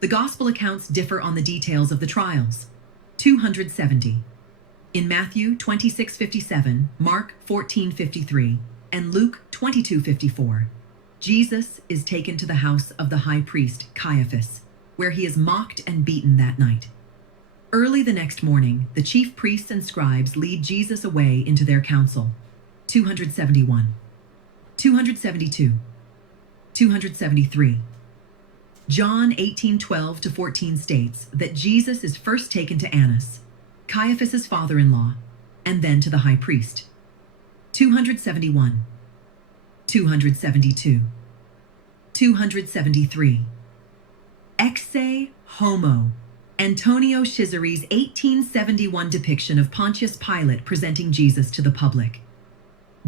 The Gospel accounts differ on the details of the trials. 270. In Matthew 26:57, Mark 14:53, and Luke 22:54, Jesus is taken to the house of the high priest Caiaphas, where he is mocked and beaten that night. Early the next morning, the chief priests and scribes lead Jesus away into their council. 271. 272. 273. John 18:12-14 states that Jesus is first taken to Annas, Caiaphas's father-in-law, and then to the high priest. 271. 272. 273. Exe homo. Antonio Cesari's 1871 depiction of Pontius Pilate presenting Jesus to the public.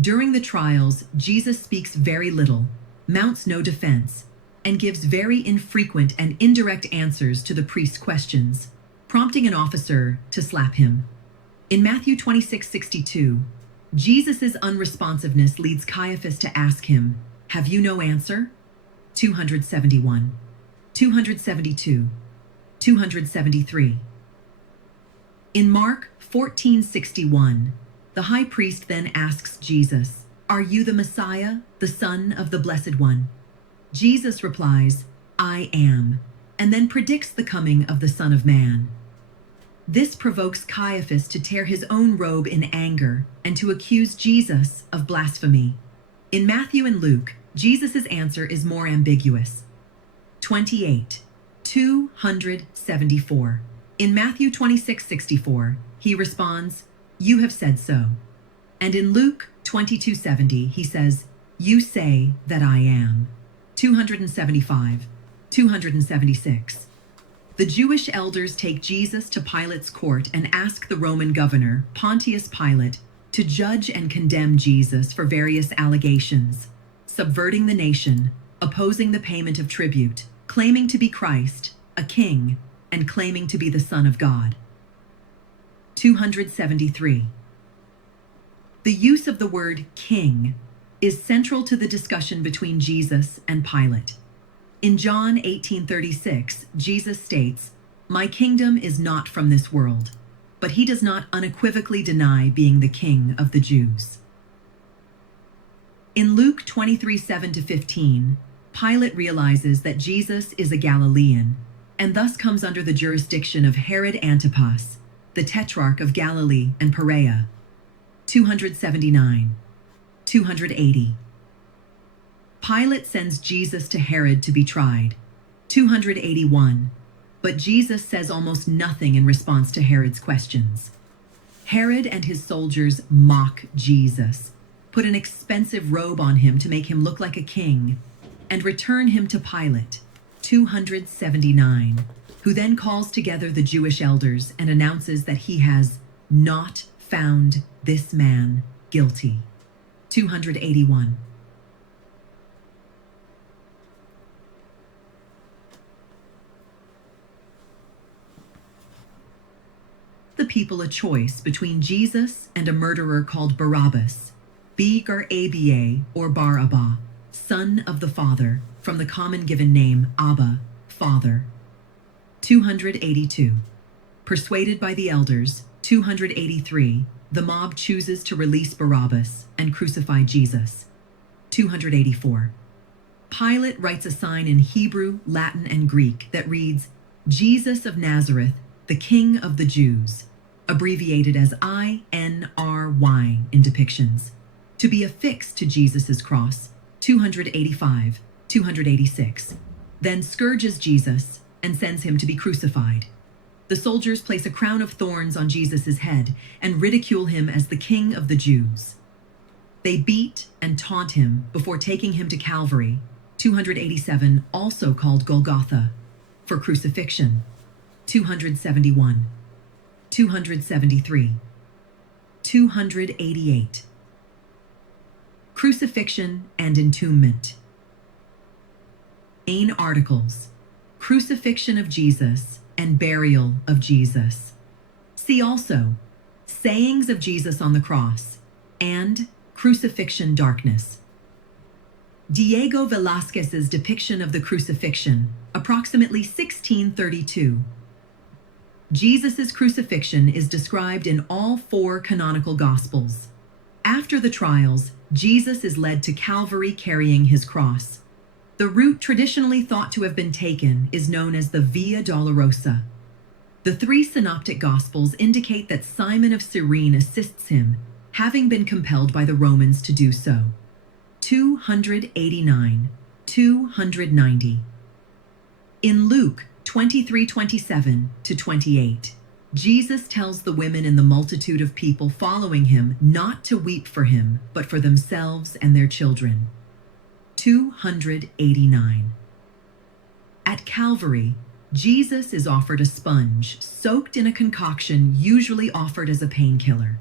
During the trials, Jesus speaks very little, mounts no defense, and gives very infrequent and indirect answers to the priest's questions, prompting an officer to slap him. In Matthew 26:62, Jesus' unresponsiveness leads Caiaphas to ask him, "Have you no answer?" 271. 272. 273. In Mark 14:61, the high priest then asks Jesus, "Are you the Messiah, the Son of the Blessed One?" Jesus replies, "I am," and then predicts the coming of the Son of Man. This provokes Caiaphas to tear his own robe in anger and to accuse Jesus of blasphemy. In Matthew and Luke, Jesus' answer is more ambiguous. 28. 274. In Matthew 26:64, he responds, "You have said so." And in Luke 22:70, he says, "You say that I am." 275. 276. The Jewish elders take Jesus to Pilate's court and ask the Roman governor, Pontius Pilate, to judge and condemn Jesus for various allegations: subverting the nation, opposing the payment of tribute, claiming to be Christ, a king, and claiming to be the Son of God. 273. The use of the word king is central to the discussion between Jesus and Pilate. In John 18:36, Jesus states, "My kingdom is not from this world," but he does not unequivocally deny being the king of the Jews. In Luke 23:7-15, Pilate realizes that Jesus is a Galilean, and thus comes under the jurisdiction of Herod Antipas, the Tetrarch of Galilee and Perea. 279. 280. Pilate sends Jesus to Herod to be tried. 281. But Jesus says almost nothing in response to Herod's questions. Herod and his soldiers mock Jesus, put an expensive robe on him to make him look like a king, and return him to Pilate. 279. Who then calls together the Jewish elders and announces that he has not found this man guilty. 281. The people a choice between Jesus and a murderer called Barabbas, Bar-Abba or Bar-Abba, son of the Father, from the common given name Abba, Father. 282. Persuaded by the elders. 283. The mob chooses to release Barabbas and crucify Jesus. 284. Pilate writes a sign in Hebrew, Latin, and Greek that reads, "Jesus of Nazareth, the King of the Jews," abbreviated as INRY in depictions, to be affixed to Jesus' cross. 285. 286. Then scourges Jesus and sends him to be crucified. The soldiers place a crown of thorns on Jesus' head and ridicule him as the King of the Jews. They beat and taunt him before taking him to Calvary, 287, also called Golgotha, for crucifixion. 271. 273. 288. Crucifixion and entombment. Main articles: Crucifixion of Jesus and Burial of Jesus. See also Sayings of Jesus on the Cross and Crucifixion Darkness. Diego Velázquez's depiction of the crucifixion, approximately 1632. Jesus' crucifixion is described in all four canonical Gospels. After the trials, Jesus is led to Calvary carrying his cross. The route traditionally thought to have been taken is known as the Via Dolorosa. The three synoptic Gospels indicate that Simon of Cyrene assists him, having been compelled by the Romans to do so. 289, 290. In Luke 23:27-28, Jesus tells the women in the multitude of people following him not to weep for him, but for themselves and their children. 289. At Calvary, Jesus is offered a sponge soaked in a concoction usually offered as a painkiller.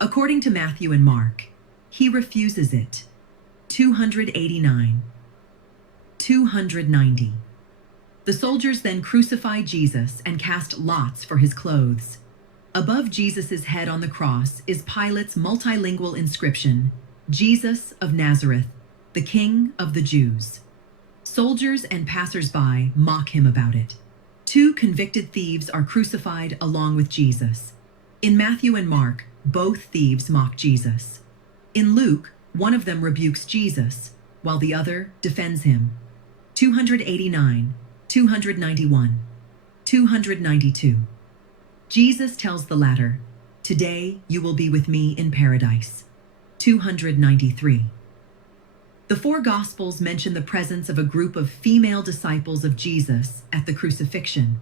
According to Matthew and Mark, he refuses it. 289. 290. The soldiers then crucify Jesus and cast lots for his clothes. Above Jesus' head on the cross is Pilate's multilingual inscription, Jesus of Nazareth, the King of the Jews. Soldiers and passers-by mock him about it. Two convicted thieves are crucified along with Jesus. In Matthew and Mark, both thieves mock Jesus. In Luke, one of them rebukes Jesus, while the other defends him. 289, 291, 292. Jesus tells the latter, "Today you will be with me in paradise." 293. The four Gospels mention the presence of a group of female disciples of Jesus at the crucifixion.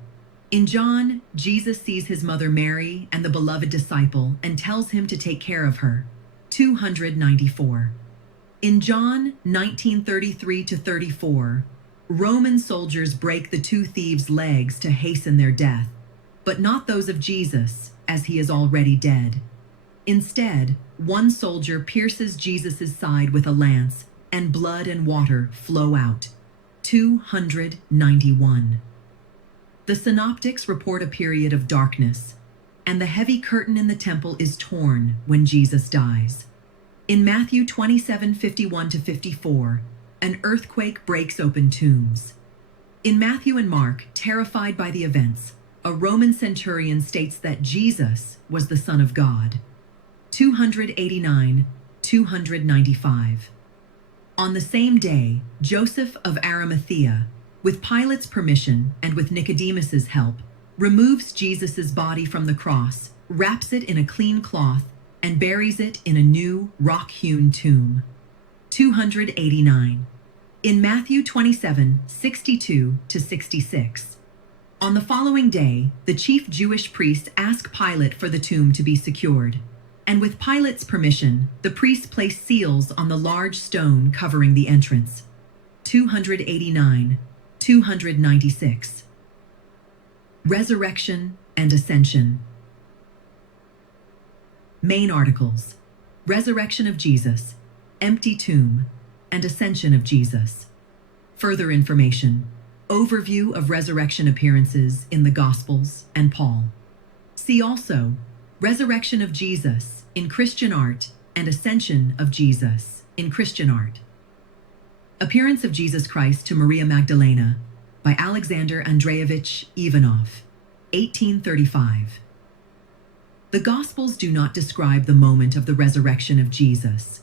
In John, Jesus sees his mother Mary and the beloved disciple and tells him to take care of her. 294. In John 19:33-34, Roman soldiers break the two thieves' legs to hasten their death, but not those of Jesus, as he is already dead. Instead, one soldier pierces Jesus' side with a lance, and blood and water flow out. 291. The synoptics report a period of darkness, and the heavy curtain in the temple is torn when Jesus dies. In Matthew 27:51-54, an earthquake breaks open tombs. In Matthew and Mark, terrified by the events, a Roman centurion states that Jesus was the Son of God. 289, 295. On the same day, Joseph of Arimathea, with Pilate's permission and with Nicodemus's help, removes Jesus' body from the cross, wraps it in a clean cloth, and buries it in a new rock-hewn tomb. 289. In Matthew 27:62-66. On the following day, the chief Jewish priests ask Pilate for the tomb to be secured. And with Pilate's permission, the priests place seals on the large stone covering the entrance. 289, 296. Resurrection and Ascension. Main articles: Resurrection of Jesus, Empty Tomb, and Ascension of Jesus. Further information: Overview of resurrection appearances in the Gospels and Paul. See also Resurrection of Jesus in Christian art and Ascension of Jesus in Christian art. Appearance of Jesus Christ to Maria Magdalena by Alexander Andreevich Ivanov, 1835. The Gospels do not describe the moment of the resurrection of Jesus.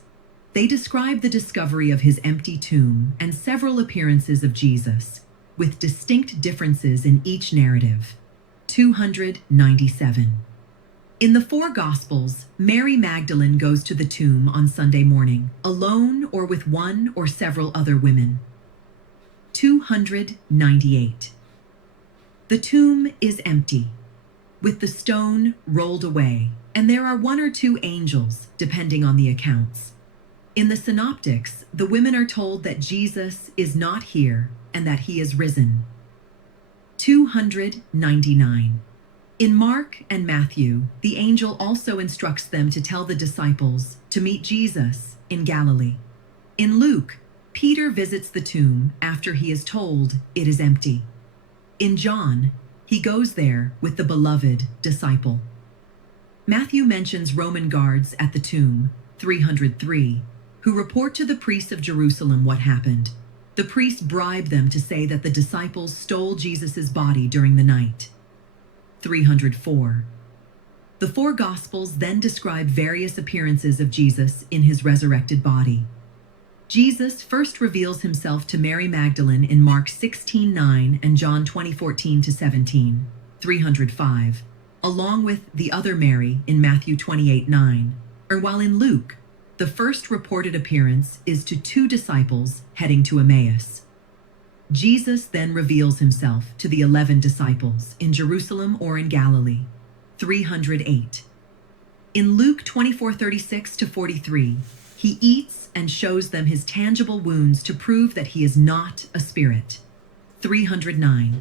They describe the discovery of his empty tomb and several appearances of Jesus, with distinct differences in each narrative. 297. In the four Gospels, Mary Magdalene goes to the tomb on Sunday morning, alone or with one or several other women. 298. The tomb is empty, with the stone rolled away, and there are one or two angels, depending on the accounts. In the Synoptics, the women are told that Jesus is not here and that he is risen. 299. In Mark and Matthew, the angel also instructs them to tell the disciples to meet Jesus in Galilee. In Luke, Peter visits the tomb after he is told it is empty. In John, he goes there with the beloved disciple. Matthew mentions Roman guards at the tomb, 303, who report to the priests of Jerusalem what happened. The priests bribe them to say that the disciples stole Jesus' body during the night. 304. The four Gospels then describe various appearances of Jesus in his resurrected body. Jesus first reveals himself to Mary Magdalene in Mark 16:9 and John 20:14-17, 305, along with the other Mary in Matthew 28:9, while in Luke, the first reported appearance is to two disciples heading to Emmaus. Jesus then reveals himself to the 11 disciples in Jerusalem or in Galilee, 308. In Luke 24:36-43, he eats and shows them his tangible wounds to prove that he is not a spirit, 309.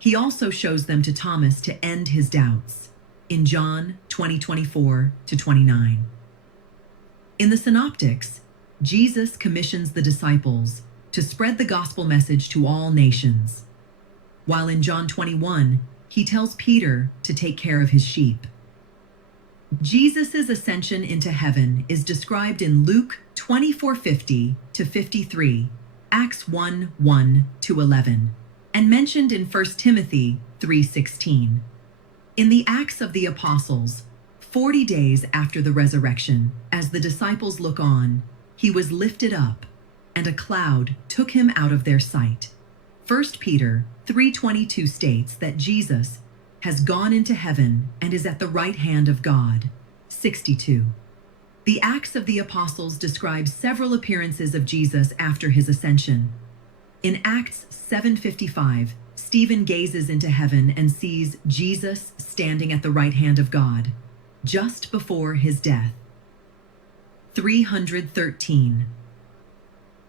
He also shows them to Thomas to end his doubts, in John 20:24-29. In the Synoptics, Jesus commissions the disciples to spread the gospel message to all nations, while in John 21, he tells Peter to take care of his sheep. Jesus' ascension into heaven is described in Luke 24:50-53, Acts 1:1-11, and mentioned in 1 Timothy 3:16. In the Acts of the Apostles, 40 days after the resurrection, as the disciples look on, he was lifted up, and a cloud took him out of their sight. 1 Peter 3:22 states that Jesus has gone into heaven and is at the right hand of God. 62. The Acts of the Apostles describe several appearances of Jesus after his ascension. In Acts 7:55, Stephen gazes into heaven and sees Jesus standing at the right hand of God, just before his death. 313.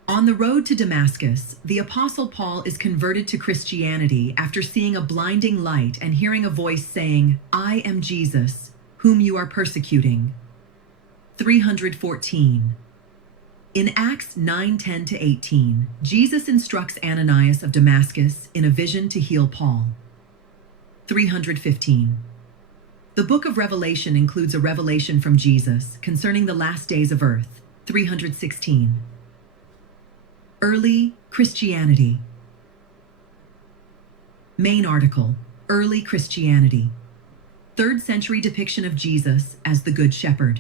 On the road to Damascus, the Apostle Paul is converted to Christianity after seeing a blinding light and hearing a voice saying, "I am Jesus, whom you are persecuting." 314. In Acts 9:10-18, Jesus instructs Ananias of Damascus in a vision to heal Paul. 315. The book of Revelation includes a revelation from Jesus concerning the last days of earth. 316. Early Christianity. Main article: Early Christianity. 3rd century depiction of Jesus as the Good Shepherd.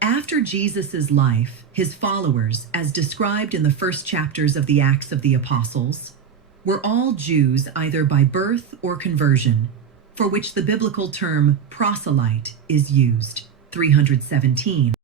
After Jesus' life, his followers, as described in the first chapters of the Acts of the Apostles, were all Jews either by birth or conversion, for which the biblical term proselyte is used. 317.